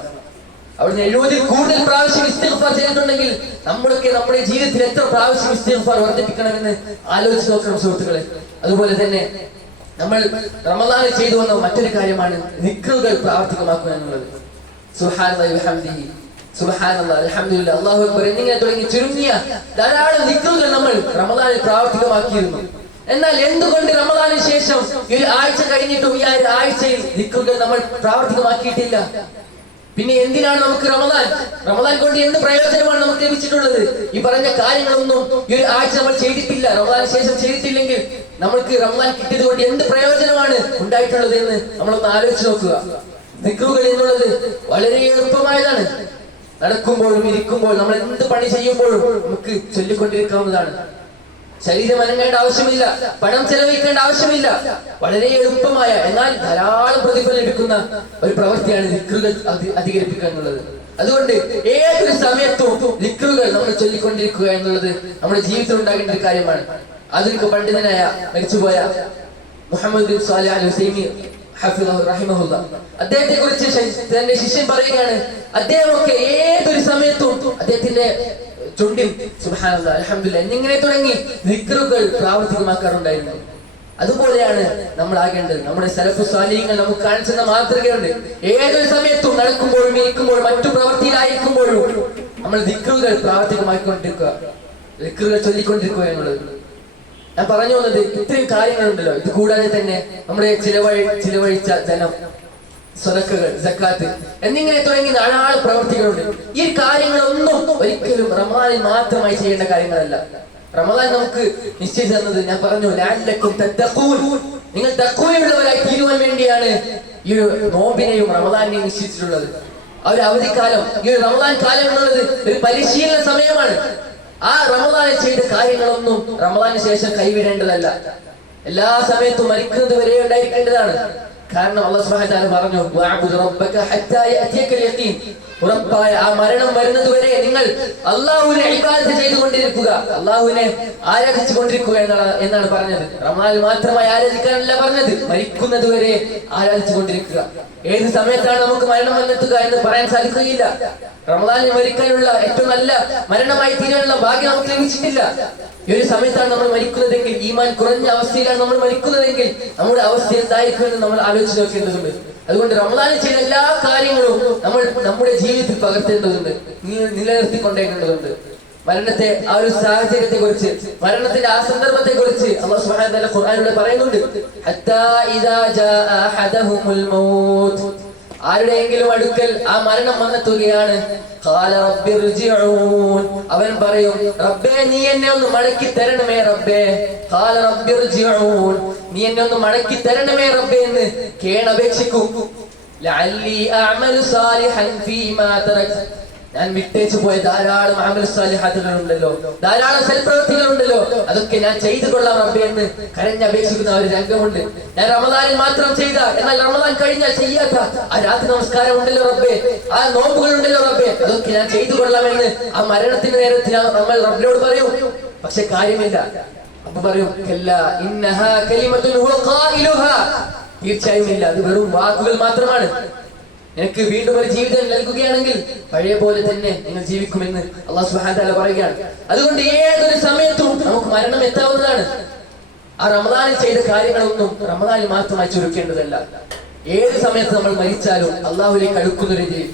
അവിടുന്ന് 70 കൂടുതൽ പ്രാവശ്യം ഇസ്തിഗ്ഫാർ ചെയ്തിട്ടുണ്ടെങ്കിൽ നമ്മളൊക്കെ നമ്മുടെ ജീവിതത്തിൽ എത്ര പ്രാവശ്യം ഇസ്തിഗ്ഫാർ വർദ്ധിപ്പിക്കണമെന്ന് ആലോചിച്ച് നോക്കണം സുഹൃത്തുക്കളെ. അതുപോലെ തന്നെ നമ്മൾ റമദാനിൽ ചെയ്തു വന്ന മറ്റൊരു കാര്യമാണ് ദിക്റുകൾ പ്രാവർത്തികമാക്കുക എന്നുള്ളത്. സുബ്ഹാനല്ലാഹി വബിഹംദിഹി, സുബ്ഹാനല്ലാഹ്, അൽഹംദുലില്ലാഹ്, അല്ലാഹു അക്ബർ എന്നിങ്ങനെ തുടങ്ങി ചുരുങ്ങിയ ധാരാളം ദിക്റുകൾ നമ്മൾ റമദാനിൽ പ്രാവർത്തികമാക്കിയിരുന്നു. എന്നാൽ എന്തുകൊണ്ട് റമദാനിന് ശേഷം ഈ ഒരു ആഴ്ച കഴിഞ്ഞിട്ടും ഈ ആഴ്ചയിൽ ദിക്റുകൾ നമ്മൾ പ്രാവർത്തികമാക്കിയിട്ടില്ല? പിന്നെ എന്തിനാണ് നമുക്ക് റമദാൻ കൊണ്ട് എന്ത് പ്രയോജനമാണ് നമുക്ക് ലഭിച്ചിട്ടുള്ളത്? ഈ പറഞ്ഞ കാര്യങ്ങളൊന്നും ഈ ഒരു ആഴ്ച നമ്മൾ ചെയ്തിട്ടില്ല, റമദാന് ശേഷം ചെയ്തിട്ടില്ലെങ്കിൽ നമ്മൾക്ക് റമദാൻ കിട്ടിയത് കൊണ്ട് എന്ത് പ്രയോജനമാണ് ഉണ്ടായിട്ടുള്ളത് എന്ന് നമ്മളൊന്ന് ആലോചിച്ച് നോക്കുക. ദിക്റുകൾ എന്നുള്ളത് വളരെ എളുപ്പമായതാണ്. നടക്കുമ്പോഴും ഇരിക്കുമ്പോൾ നമ്മൾ എന്ത് പണി ചെയ്യുമ്പോഴും നമുക്ക് ചൊല്ലിക്കൊണ്ടിരിക്കാവുന്നതാണ്. ശരീരം അനങ്ങേണ്ട ആവശ്യമില്ല, പണം ചെലവഴിക്കേണ്ട ആവശ്യമില്ല. വളരെ എളുപ്പമായ എന്നാൽ ധാരാളം പ്രതിഫലം ലഭിക്കുന്ന ഒരു പ്രവൃത്തിയാണ് ദിക്റുകൾ അധികരിപ്പിക്കുക എന്നുള്ളത്. അതുകൊണ്ട് ഏതൊരു സമയത്തും ദിക്റുകൾ നമ്മൾ ചൊല്ലിക്കൊണ്ടിരിക്കുക എന്നുള്ളത് നമ്മുടെ ജീവിതത്തിൽ ഉണ്ടാകേണ്ട ഒരു കാര്യമാണ്. ആധുനിക പണ്ഡിതനായ മരിച്ചുപോയ മുഹമ്മദ് ബിൻ സാലിഹ് അൽ ഉസൈമീൻ ഹഫിളഹു റഹിമഹുല്ല, അദ്ദേഹത്തെ കുറിച്ച് തന്റെ ശിഷ്യൻ പറയുകയാണ്, അദ്ദേഹമൊക്കെ ഏതൊരു സമയത്തും അദ്ദേഹത്തിന്റെ ചുണ്ടിൽ സുബ്ഹാനല്ലാഹ് അൽഹംദുലില്ലാഹ് എന്നിങ്ങനെ തുടങ്ങി ദിക്റുകൾ പ്രാവർത്തികമാക്കാറുണ്ടായിരുന്നു. അതുപോലെയാണ് നമ്മൾ ആകേണ്ടത്. നമ്മുടെ സലഫു സ്വാലിഹീങ്ങൾ നമുക്ക് കാണിച്ചെന്ന മാതൃകയുണ്ട്. ഏതൊരു സമയത്തും നടക്കുമ്പോഴും ഇരിക്കുമ്പോഴും മറ്റു പ്രവൃത്തിയിലായിരിക്കുമ്പോഴും നമ്മൾ ദിക്റുകൾ പ്രാവർത്തികമാക്കിക്കൊണ്ടിരിക്കുക, ദിക്റുകൾ ചൊല്ലിക്കൊണ്ടിരിക്കുക എന്നുള്ളത്. ഞാൻ പറഞ്ഞു വന്നത് ഇത്രയും കാര്യങ്ങളുണ്ടല്ലോ. ഇത് കൂടാതെ തന്നെ നമ്മുടെ ചിലവഴിച്ച ധനം, സ്വതക്കകൾ, സക്കാത്ത് എന്നിങ്ങനെ തുടങ്ങി ധാരാളം പ്രവൃത്തികളുണ്ട്. ഈ കാര്യങ്ങളൊന്നും ഒരിക്കലും റമദാനിൽ മാത്രമായി ചെയ്യേണ്ട കാര്യങ്ങളല്ല. റമദാൻ നമുക്ക് നിശ്ചയിച്ചു തന്നത്, ഞാൻ പറഞ്ഞു, ലഅല്ലക്കും തത്തഖൂൻ, നിങ്ങൾ തഖ്വയുള്ളവരായി തീരുവാൻ വേണ്ടിയാണ് ഈ നോമ്പിനെയും റമദാനെയും നിശ്ചയിച്ചിട്ടുള്ളത്. ആ ഒരു അവധിക്കാലം, ഈ ഒരു റമദാൻ കാലം എന്നുള്ളത് ഒരു പരിശീലന സമയമാണ്. ആ റമദാനിൽ ചെയ്ത കാര്യങ്ങളൊന്നും റമദാന് ശേഷം കൈവിടേണ്ടതല്ല. എല്ലാ സമയത്തും മരിക്കുന്നത് വരെ ഉണ്ടായിരിക്കേണ്ടതാണ്. കാരണം അല്ലാഹു സുബ്ഹാനഹു വ തആല പറഞ്ഞു, വഅബ്ദു റബ്ബക ഹത്താ യഅതിയകൽ യഖീൻ, ഉറപ്പായ ആ മരണം വരുന്നത് വരെ നിങ്ങൾ അല്ലാഹുവിനെ ഇബാദത്ത് ചെയ്തുകൊണ്ടിരിക്കുക, അല്ലാഹുവിനെ ആരാധിച്ചു കൊണ്ടിരിക്കുക എന്നാണ് പറഞ്ഞത്. റമദാനിൽ മാത്രമായി ആരാധിക്കാനല്ല പറഞ്ഞത്, മരിക്കുന്നത് വരെ ആരാധിച്ചു കൊണ്ടിരിക്കുക. ഏത് സമയത്താണ് നമുക്ക് മരണം വന്നെത്തുക എന്ന് പറയാൻ സാധിക്കുകയില്ല. റമദാനിൽ മരിക്കാനുള്ള ഏറ്റവും നല്ല മരണമായി തീരാനുള്ള ഭാഗ്യം നമുക്ക് ലഭിച്ചിട്ടില്ല. ഈ ഒരു സമയത്താണ് നമ്മൾ മരിക്കുന്നതെങ്കിൽ, ഈമാൻ കുറഞ്ഞ അവസ്ഥയിലാണ് നമ്മൾ മരിക്കുന്നതെങ്കിൽ നമ്മുടെ അവസ്ഥ എന്തായിരിക്കുമെന്ന് നമ്മൾ ആലോചിച്ച് നോക്കേണ്ടതുണ്ട്. അതുകൊണ്ട് റമദാനിൽ ചെയ്ത എല്ലാ കാര്യങ്ങളും നമ്മൾ നമ്മുടെ ജീവിതത്തിൽ പകർത്തേണ്ടതുണ്ട്, നിലനിർത്തിക്കൊണ്ടേണ്ടതുണ്ട്. മരണത്തെ, ആ ഒരു സാഹചര്യത്തെ കുറിച്ച്, മരണത്തിന്റെ ആ സന്ദർഭത്തെ കുറിച്ച് അല്ലാഹു സുബ്ഹാനഹു വ തആല ഖുർആനിലൂടെ പറയുന്നുണ്ട്, ഹത്താ ഇദാ ജാഅ അഹദഹുമുൽ മൗത്ത്, ആരുടെയെങ്കിലും അടുക്കൽ ആ മരണം വന്നെത്തുകയാണ്, ഖാല റബ്ബിർജിഊൻ, അവൻ പറയും, റബ്ബേ നീ എന്നെ ഒന്ന് മടക്കി തരണമേ റബ്ബേ, ഖാല റബ്ബിർജിഊൻ, നീ എന്നെ ഒന്ന് മടക്കി തരണമേ റബ്ബേ എന്ന് കേണപേക്ഷിക്കും. ലഅല്ലി അഅമലു സാലിഹൻ ഫീമാ തറക്, ഞാൻ വിട്ടേച്ചു പോയ ധാരാളം അമൽ സാലിഹാത്തുകളുണ്ടല്ലോ, ധാരാളം സൽപ്രവൃത്തികളുണ്ടല്ലോ, അതൊക്കെ ഞാൻ ചെയ്തു കൊള്ളാം റബ്ബേ എന്ന് കരഞ്ഞപേക്ഷിക്കുന്ന ഒരു രംഗമുണ്ട്. ഞാൻ റമദാനിൽ മാത്രം ചെയ്ത, എന്നാൽ റമദാൻ കഴിഞ്ഞാൽ ചെയ്യാത്ത ആ രാത്രി നമസ്കാരം ഉണ്ടല്ലോ റബ്ബേ, ആ നോമ്പുകൾ ഉണ്ടല്ലോ റബ്ബേ, അതൊക്കെ ഞാൻ ചെയ്തു കൊള്ളാമെന്ന് ആ മരണത്തിന്റെ നേരത്തിൽ നമ്മൾ റബ്ബിനോട് പറയും. പക്ഷെ കാര്യമില്ല. അപ്പൊ പറയും, ഇന്നഹാ കലിമത്തുൻ ഹുവ ഖായിലുഹാ, തീർച്ചയായും ഇല്ല, അത് വെറും വാക്കുകൾ മാത്രമാണ്. എനിക്ക് വീണ്ടും ഒരു ജീവിതം നൽകുകയാണെങ്കിൽ പഴയ പോലെ തന്നെ നിങ്ങൾ ജീവിക്കുമെന്ന് അല്ലാഹു സുബ്ഹാനഹു വ തആല പറയുകയാണ്. അതുകൊണ്ട് ഏതൊരു സമയത്തും നമുക്ക് മരണം എത്താവുന്നതാണ്. ആ റമദാനിൽ ചെയ്ത കാര്യങ്ങളൊന്നും റമദാനിൽ മാത്രമായി ചുരുക്കേണ്ടതല്ല. ഏത് സമയത്ത് നമ്മൾ മരിച്ചാലും അള്ളാഹുവിലേക്ക് അടുക്കുന്ന രീതിയിൽ,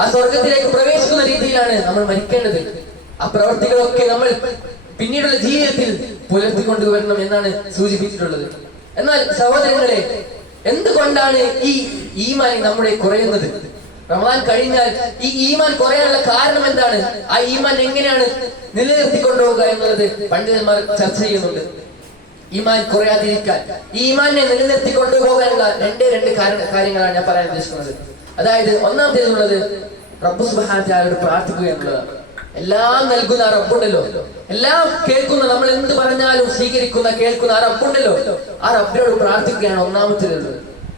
ആ സ്വർഗത്തിലേക്ക് പ്രവേശിക്കുന്ന രീതിയിലാണ് നമ്മൾ മരിക്കേണ്ടത്. ആ പ്രവർത്തികളൊക്കെ നമ്മൾ പിന്നീടുള്ള ജീവിതത്തിൽ പുലർത്തിക്കൊണ്ടുവരണം എന്നാണ് സൂചിപ്പിച്ചിട്ടുള്ളത്. എന്നാൽ സഹോദരങ്ങളെ, എന്തുകൊണ്ടാണ് ഈ ഈമാൻ നമ്മുടെ കുറയുന്നത്? റമദാൻ കഴിഞ്ഞാൽ ഈ ഈമാൻ കുറയാനുള്ള കാരണം എന്താണ്? ആ ഈമാൻ എങ്ങനെയാണ് നിലനിർത്തിക്കൊണ്ടുപോകുക എന്നുള്ളത് പണ്ഡിതന്മാർ ചർച്ച ചെയ്യുന്നുണ്ട്. ഈമാൻ കുറയാതിരിക്കാൻ, ഈ ഈമാനെ നിലനിർത്തിക്കൊണ്ടുപോകാനുള്ള രണ്ട് കാര്യങ്ങളാണ് ഞാൻ പറയാൻ ഉദ്ദേശിക്കുന്നത്. അതായത് ഒന്നാമത്തേതുള്ളത് റബ്ബ് സുബ്ഹാനഹു വ തആലയോട് പ്രാർത്ഥിക്കുക എന്നുള്ളതാണ്. എല്ലാം നൽകുന്ന ആ റബ്ബുണ്ടല്ലോ, എല്ലാം കേൾക്കുന്ന, നമ്മൾ എന്ത് പറഞ്ഞാലും സ്വീകരിക്കുന്ന, കേൾക്കുന്ന ആ റബ്ബുണ്ടല്ലോ, ആ റബ്ബിനോട് പ്രാർത്ഥിക്കുകയാണ് ഒന്നാമത്തേത്.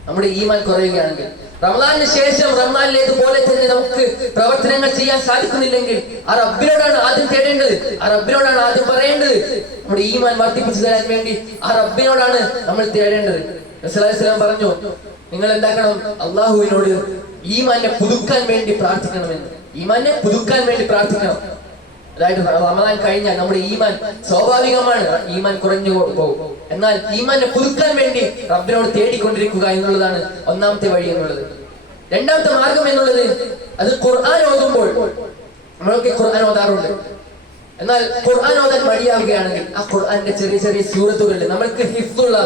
നമ്മുടെ ഈമാൻ കുറയുകയാണെങ്കിൽ, റമദാനിന് ശേഷം റമദാനിലേതുപോലെ തന്നെ നമുക്ക് പ്രവർത്തനങ്ങൾ ചെയ്യാൻ സാധിക്കുന്നില്ലെങ്കിൽ ആ റബ്ബിനോടാണ് ആദ്യം തേടേണ്ടത്, ആ റബ്ബിനോടാണ് ആദ്യം പറയേണ്ടത്. നമ്മുടെ ഈമാൻ വർദ്ധിപ്പിച്ചു തരാൻ വേണ്ടി ആ റബ്ബിനോടാണ് നമ്മൾ തേടേണ്ടത്. റസൂലുള്ളാഹി സ്വല്ലല്ലാഹു അലൈഹി വസല്ലം പറഞ്ഞു, നിങ്ങൾ എന്താക്കണം, അള്ളാഹുവിനോട് ഈമാനെ പുതുക്കാൻ വേണ്ടി പ്രാർത്ഥിക്കണമെന്ന്. ഈമാനെ പുതുക്കാൻ വേണ്ടി പ്രാർത്ഥിക്കണം. അതായത് റമദാൻ കഴിഞ്ഞാൽ നമ്മുടെ ഈമാൻ സ്വാഭാവികമാണ്, ഈമാൻ കുറഞ്ഞു പോകും. എന്നാൽ ഈമാനെ പുതുക്കാൻ വേണ്ടി റബ്ബിനോട് തേടിക്കൊണ്ടിരിക്കുക എന്നുള്ളതാണ് ഒന്നാമത്തെ വഴി എന്നുള്ളത്. രണ്ടാമത്തെ മാർഗം എന്നുള്ളത്, അത് ഖുർആൻ ഓതുമ്പോൾ, നമ്മളൊക്കെ ഖുർആൻ ഓതാറുണ്ട്. എന്നാൽ ഖുർആൻ ഓതാൻ മടിയാവുകയാണെങ്കിൽ ആ ഖുർആന്റെ ചെറിയ ചെറിയ സൂറത്തുകളുടെ, നമ്മൾക്ക് ഹിഫ്ദുള്ള,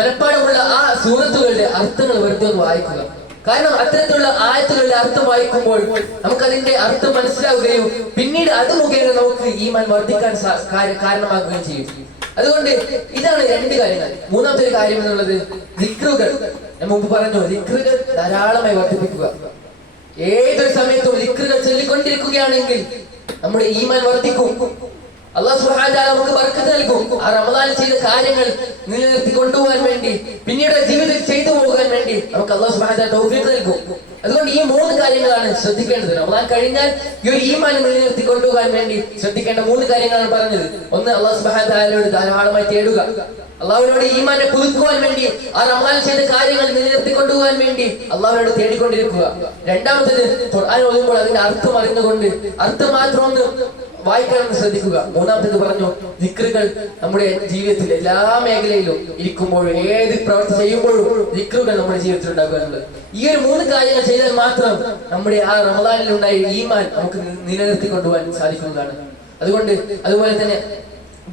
മനപ്പാടമുള്ള ആ സൂറത്തുകളുടെ അർത്ഥങ്ങൾ വെറുതെ ഒന്ന് വായിക്കുക. കാരണം അത്തരത്തിലുള്ള ആയത്തുകളുടെ അർത്ഥം വായിക്കുമ്പോൾ നമുക്ക് അതിന്റെ അർത്ഥം മനസ്സിലാവുകയും പിന്നീട് അത് മുഖേന നമുക്ക് ഈമാൻ വർദ്ധിക്കാൻ കാരണമാകുകയും ചെയ്യും. അതുകൊണ്ട് ഇതാണ് രണ്ട് കാര്യങ്ങൾ. മൂന്നാമത്തെ ഒരു കാര്യം എന്നുള്ളത് ദിക്റുകൾ. ഞാൻ മുമ്പ് പറഞ്ഞു, ദിക്റുകൾ ധാരാളമായി വർദ്ധിപ്പിക്കുക. ഏതൊരു സമയത്തും ദിക്റുകൾ ചൊല്ലിക്കൊണ്ടിരിക്കുകയാണെങ്കിൽ നമ്മുടെ ഈമാൻ വർദ്ധിക്കും. അല്ലാഹു സുബ്ഹാനഹു വ തആല നമുക്ക് ബർക്കത്ത് നൽകും. ആ റമദാനിൽ ചെയ്ത കാര്യങ്ങൾ നിലനിർത്തി കൊണ്ടുപോകാൻ വേണ്ടി, പിന്നീട് ജീവിതത്തിൽ ചെയ്തു പോകാൻ വേണ്ടി നമുക്ക് അല്ലാഹു സുബ്ഹാനഹു വ തആല തൗഫീഖ് നൽകും. അതുകൊണ്ട് ഈ 3 കാര്യങ്ങളാണ് ശ്രദ്ധിക്കേണ്ടത്. റമദാൻ കഴിഞ്ഞാൽ ഈ ഒരു ഈമാൻ നിലനിർത്തി കൊണ്ടുപോകാൻ വേണ്ടി ശ്രദ്ധിക്കേണ്ട 3 കാര്യങ്ങളാണ് പറഞ്ഞത്. ഒന്ന്, അല്ലാഹു സുബ്ഹാനഹു വ തആലയോട് ധാരാളമായി തേടുക, അള്ളാഹുവിനോട് ഈമാനെ പുതുക്കുവാൻ വേണ്ടി, ആ റമദാൻ ചെയ്ത കാര്യങ്ങൾ നിലനിർത്തി കൊണ്ടുപോകാൻ വേണ്ടി അള്ളാഹുവിനോട് തേടിക്കൊണ്ടിരിക്കുക. രണ്ടാമത്തേത്, ഖുർആൻ ഓതുമ്പോൾ അതിന്റെ അർത്ഥം അറിഞ്ഞുകൊണ്ട് അർത്ഥം മാത്രം ഒന്ന് വായിക്കാനെന്ന് ശ്രദ്ധിക്കുക. മൂന്നാമത്തേത് പറഞ്ഞു, ദിക്റുകൾ നമ്മുടെ ജീവിതത്തിൽ എല്ലാ മേഖലയിലും ഇരിക്കുമ്പോഴും ഏത് പ്രവൃത്തി ചെയ്യുമ്പോഴും ദിക്റുകൾ നമ്മുടെ ജീവിതത്തിൽ ഉണ്ടാക്കുക എന്നുള്ളത്. ഈ ഒരു 3 കാര്യങ്ങൾ ചെയ്താൽ മാത്രം നമ്മുടെ ആ റമദാനിൽ ഉണ്ടായ ഈമാൻ നമുക്ക് നിലനിർത്തി കൊണ്ടുപോകാൻ സാധിക്കുന്നതാണ്. അതുപോലെ തന്നെ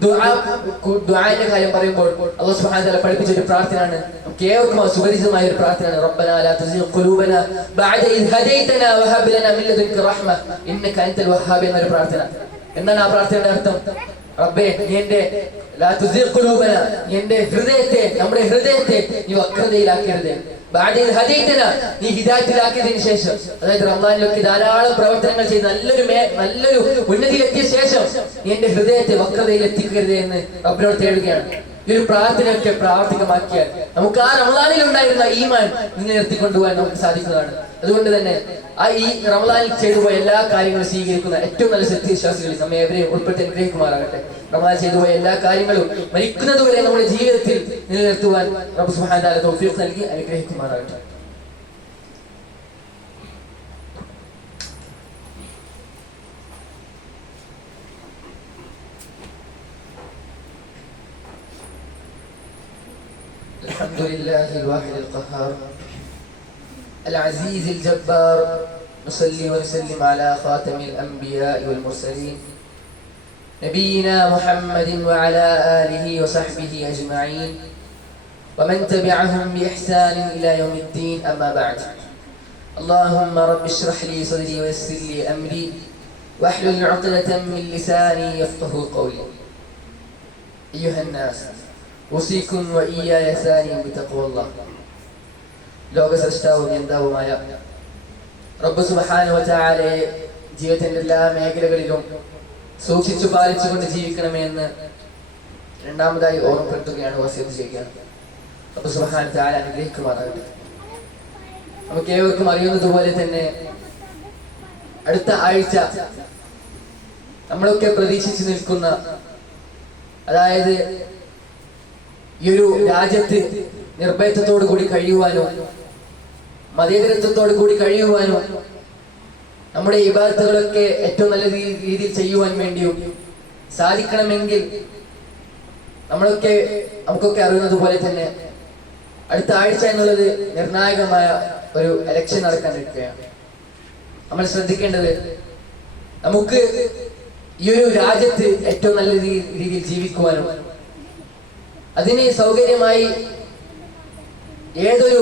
ദുആന്റെ കാര്യം പറയുമ്പോൾ അല്ലാഹു സുബ്ഹാനഹു വ തആല പഠിപ്പിച്ച ഒരു പ്രാർത്ഥനയാണ്, നമുക്ക് ഏവർക്കും സുപരിചിതമായ ഒരു പ്രാർത്ഥനയാണ്. റബ്ബനാ ലാ തുസിഗ് ഖുലൂബനാ ബഅദ ഇദ് ഹദൈതനാ വഹബ് ലനാ മിൻ ലദുൻക റഹ്മ ഇന്നക അൻതൽ വഹ്ഹാബ് എന്നൊരു പ്രാർത്ഥന. എന്താണ് ആ പ്രാർത്ഥനയുടെ അർത്ഥം? റബ്ബേ, നീ എന്റെ ലാ തുസിഗ് ഖുലൂബനാ, എന്റെ ഹൃദയത്തെ, നമ്മുടെ ഹൃദയത്തെ നീ വക്രതയിലാക്കരുത്. ബഅദ ഇദ് ഹദൈതനാ, നീ ഹിദായത്തിലാക്കിയതിനു ശേഷം, അതായത് റമദാനിലൊക്കെ ധാരാളം പ്രവർത്തനങ്ങൾ ചെയ്ത് നല്ലൊരു ഉന്നതിയിലെത്തിയ ശേഷം നീ എന്റെ ഹൃദയത്തെ വക്രതയിൽ എത്തിക്കരുത് എന്ന് റബ്ബിനോട് തേടുകയാണ്. ഈ ഒരു പ്രാർത്ഥനയൊക്കെ പ്രാവർത്തികമാക്കിയാൽ നമുക്ക് ആ റമദാനിൽ ഉണ്ടായിരുന്ന ഈമാൻ നിലനിർത്തിക്കൊണ്ടുപോകാൻ നമുക്ക് സാധിക്കുന്നതാണ്. അതുകൊണ്ട് തന്നെ ഈ റമദാനിൽ ചെയ്തുപോയ എല്ലാ കാര്യങ്ങളും സ്വീകരിക്കുന്ന ഏറ്റവും നല്ല സത്യവിശ്വാസികളിൽ നമ്മെ എവരെയും ഉൾപ്പെടുത്തി അനുഗ്രഹിക്കുമാറാകട്ടെ. റമദാൻ ചെയ്തുപോയ എല്ലാ കാര്യങ്ങളും മരിക്കുന്നതുവരെ നമ്മുടെ ജീവിതത്തിൽ നിലനിർത്തുവാൻ റബ്ബ് സുബ്ഹാനഹു വ തആല തൗഫീഖ് നൽകി അനുഗ്രഹിക്കുമാറാകട്ടെ. الحمد لله الواحد القهار العزيز الجبار، نصلي ونسلم على خاتم الأنبياء والمرسلين نبينا محمد وعلى آله وصحبه أجمعين ومن تبعهم بإحسان إلى يوم الدين. أما بعد، اللهم رب اشرح لي صدري ويسر لي أمري واحلل عقدة من لساني يفقه قولي. أيها الناس، ഉസീക്കും വഇയ്യായ സാനിയം ബിതഖ്വല്ലാഹ്. ലോക സൃഷ്ടാവും നിയന്താവുമായ റബ്ബ് സുബ്ഹാനഹു വ തആലയെ ജീവിതത്തിന്റെ എല്ലാ മേഖലകളിലും സൂക്ഷിച്ചു പാലിച്ചുകൊണ്ട് ജീവിക്കണമെന്ന് രണ്ടാമതായി ഓർമ്മപ്പെടുത്തുകയാണ്, വസിയത്ത് ചെയ്യുകയാണ്. റബ്ബ് സുബ്ഹാനഹു വ തആല അനുഗ്രഹിക്കുമാറാകട്ടെ. നമുക്ക് ഏവർക്കും അറിയുന്നതുപോലെ തന്നെ അടുത്ത ആഴ്ച നമ്മളൊക്കെ പ്രതീക്ഷിച്ചു നിൽക്കുന്ന, അതായത് ഈ ഒരു രാജ്യത്ത് നിർഭയത്വത്തോടു കൂടി കഴിയുവാനോ മതേതരത്വത്തോടു കൂടി കഴിയുവാനോ നമ്മുടെ ഇബാദത്തുകളൊക്കെ ഏറ്റവും നല്ല രീതിയിൽ ചെയ്യുവാൻ വേണ്ടിയും സാധിക്കണമെങ്കിൽ നമുക്കൊക്കെ അറിയുന്നത് പോലെ തന്നെ അടുത്ത ആഴ്ച എന്നുള്ളത് നിർണായകമായ ഒരു ഇലക്ഷൻ നടക്കാനിരിക്കുകയാണ്. നമ്മൾ ശ്രദ്ധിക്കേണ്ടത്, നമുക്ക് ഈ ഒരു രാജ്യത്ത് ഏറ്റവും നല്ല രീതിയിൽ ജീവിക്കുവാനും അതിന് സൗകര്യമായി ഏതൊരു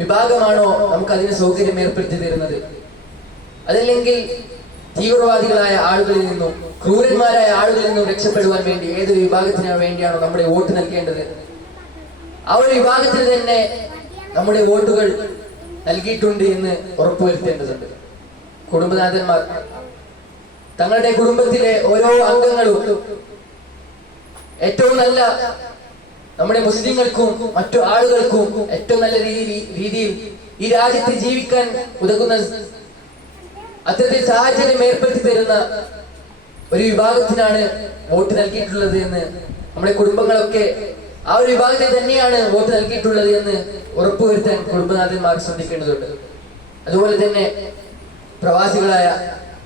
വിഭാഗമാണോ നമുക്ക് അതിന് സൗകര്യം ഏർപ്പെടുത്തി തരുന്നത്, അതല്ലെങ്കിൽ തീവ്രവാദികളായ ആളുകളിൽ നിന്നും ക്രൂരന്മാരായ ആളുകളിൽ നിന്നും രക്ഷപ്പെടുവാൻ വേണ്ടി ഏതൊരു വിഭാഗത്തിന് വേണ്ടിയാണോ നമ്മുടെ വോട്ട് നൽകേണ്ടത്, ആ ഒരു വിഭാഗത്തിന് തന്നെ നമ്മുടെ വോട്ടുകൾ നൽകിയിട്ടുണ്ട് എന്ന് ഉറപ്പുവരുത്തേണ്ടതുണ്ട്. കുടുംബനാഥന്മാർ തങ്ങളുടെ കുടുംബത്തിലെ ഓരോ അംഗങ്ങളും ഏറ്റവും നല്ല, നമ്മുടെ മുസ്ലിങ്ങൾക്കും മറ്റു ആളുകൾക്കും ഏറ്റവും നല്ല രീതിയിൽ ഈ രാജ്യത്ത് ജീവിക്കാൻ ഉതകുന്ന അത്തരത്തിൽ സാഹചര്യം ഏർപ്പെടുത്തി തരുന്ന ഒരു വിഭാഗത്തിനാണ് വോട്ട് നൽകിയിട്ടുള്ളത് എന്ന് നമ്മുടെ കുടുംബങ്ങളൊക്കെ ആ ഒരു വിഭാഗത്തെ തന്നെയാണ് വോട്ട് നൽകിയിട്ടുള്ളത് എന്ന് ഉറപ്പുവരുത്താൻ കുടുംബനാഥന്മാർ ശ്രദ്ധിക്കേണ്ടതുണ്ട്. അതുപോലെ തന്നെ പ്രവാസികളായ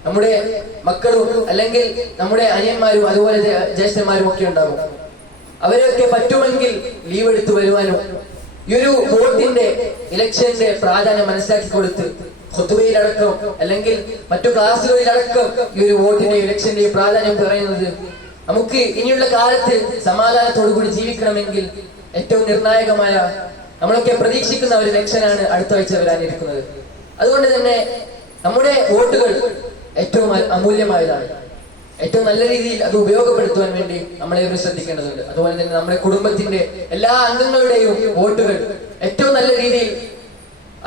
നമ്മുടെ മക്കളും അല്ലെങ്കിൽ നമ്മുടെ അനിയന്മാരും അതുപോലെ ജ്യേഷ്ഠന്മാരും ഒക്കെ ഉണ്ടാകും. അവരൊക്കെ പറ്റുമെങ്കിൽ ലീവ് എടുത്തു വരുവാനും ഈ ഒരു വോട്ടിന്റെ ഇലക്ഷന്റെ പ്രാധാന്യം മനസ്സിലാക്കി കൊടുത്ത് ഖുതുബയിലടക്കം അല്ലെങ്കിൽ മറ്റു ക്ലാസുകളിലടക്കം ഈ ഒരു വോട്ടിന്റെ ഇലക്ഷന്റെ പ്രാധാന്യം പറയുന്നത് നമുക്ക് ഇനിയുള്ള കാലത്ത് സമാധാനത്തോടു കൂടി ജീവിക്കണമെങ്കിൽ ഏറ്റവും നിർണായകമായ, നമ്മളൊക്കെ പ്രതീക്ഷിക്കുന്ന ഒരു ഇലക്ഷനാണ് അടുത്ത ആഴ്ച വരാനിരിക്കുന്നത്. അതുകൊണ്ട് തന്നെ നമ്മുടെ വോട്ടുകൾ ഏറ്റവും അമൂല്യമായതാണ്. ഏറ്റവും നല്ല രീതിയിൽ അത് ഉപയോഗപ്പെടുത്തുവാൻ വേണ്ടി നമ്മളെ ശ്രദ്ധിക്കേണ്ടതുണ്ട്. അതുപോലെ തന്നെ നമ്മുടെ കുടുംബത്തിന്റെ എല്ലാ അംഗങ്ങളുടെയും വോട്ടുകൾ ഏറ്റവും നല്ല രീതിയിൽ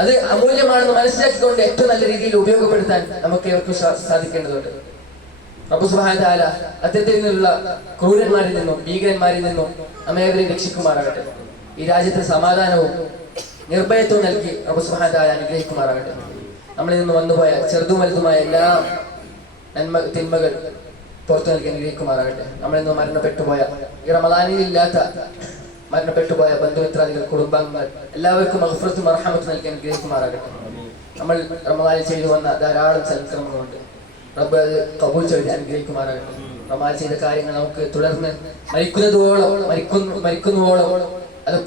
അത് അമൂല്യമാണെന്ന് മനസ്സിലാക്കിക്കൊണ്ട് ഏറ്റവും നല്ല രീതിയിൽ ഉപയോഗപ്പെടുത്താൻ നമുക്ക് ഇവർക്ക് സാധിക്കേണ്ടതുണ്ട്. റബ്ബ് സുബ്ഹാനഹു വ തആല അത്തരത്തിൽ നിന്നുള്ള ക്രൂരന്മാരിൽ നിന്നും ഭീകരന്മാരിൽ നിന്നും നമ്മെ രക്ഷിക്കുമാറാകട്ടെ. ഈ രാജ്യത്തെ സമാധാനവും നിർഭയത്വം നൽകി റബ്ബ് സുബ്ഹാനഹു വ തആല അനുഗ്രഹിക്കുമാറാകട്ടെ. നമ്മളിൽ നിന്ന് വന്നുപോയ ചെറുതും വലുതുമായ എല്ലാ തിന്മകൾ പുറത്തു നൽകി അനുഗ്രഹിക്കുമാറാകട്ടെ. നമ്മളിൽ നിന്ന് മരണപ്പെട്ടുപോയ, ഈ റമദാനിൽ ഇല്ലാത്ത മരണപ്പെട്ടുപോയ ബന്ധുമിത്രാദികൾ, കുടുംബാംഗങ്ങൾ എല്ലാവർക്കും മഗ്ഫിറത്തും മർഹമത്തും നൽകി അനുഗ്രഹിക്കുമാറാകട്ടെ. നമ്മൾ റമദാനിൽ ചെയ്തു വന്ന ധാരാളം സൽക്കർമ്മങ്ങളുണ്ട്. റബ്ബ് അത് കബൂൽ ചെയ്ത് അനുഗ്രഹിക്കുമാറാകട്ടെ. റമദാൻ ചെയ്ത കാര്യങ്ങൾ നമുക്ക് തുടർന്ന് മരിക്കുന്നുവോളം അത്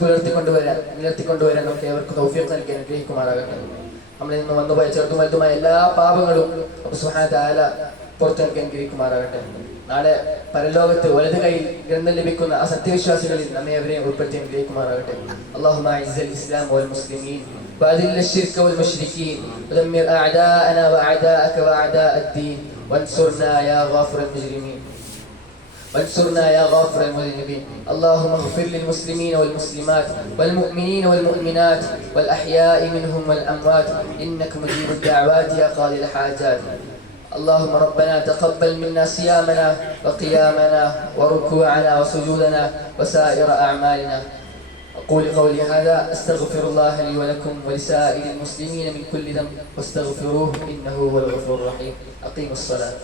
നിലർത്തിക്കൊണ്ടുവരാൻ നമുക്ക് ഏവർക്കും തൗഫീഖ് നൽകി അനുഗ്രഹിക്കുമാറാകട്ടെ. നമ്മളിൽ നിന്ന് വന്നുപോയ ചെറുതും വലുതുമായ എല്ലാ പാപങ്ങളും റബ്ബ് സുബ്ഹാനഹു വ തആല പുറത്തു നൽകി അനുഗ്രഹിക്കുമാറാകട്ടെ. നാളെ പരലോകത്ത് വലത് കൈയിൽ ഗ്രന്ഥം ലഭിക്കുന്ന ആ സത്യവിശ്വാസികളിൽ നമ്മെ അവരെയും ഉൾപ്പെടുത്തി അനുഗ്രഹിക്കുമാറാകട്ടെ. അല്ലാഹുമ്മ അഇസ്സൽ ഇസ്ലാം വൽ മുസ്ലിമീൻ وأذل الشرك والمشركين ودمر أعداءنا وأعداءك وأعداء الدين وانصرنا يا غافر المجرمين وانصرنا يا غافر المذنبين. اللهم اغفر للمسلمين والمسلمات والمؤمنين والمؤمنات والأحياء منهم والأموات إنك مجيب الدعوات يا قاضي الحاجات. اللهم ربنا تقبل منا صيامنا وقيامنا وركوعنا وسجودنا وسائر أعمالنا. أقول قولي هذا أستغفر الله لي ولكم ولسائر المسلمين من كل ذنب واستغفروه إنه هو الغفور الرحيم. أقيموا الصلاة.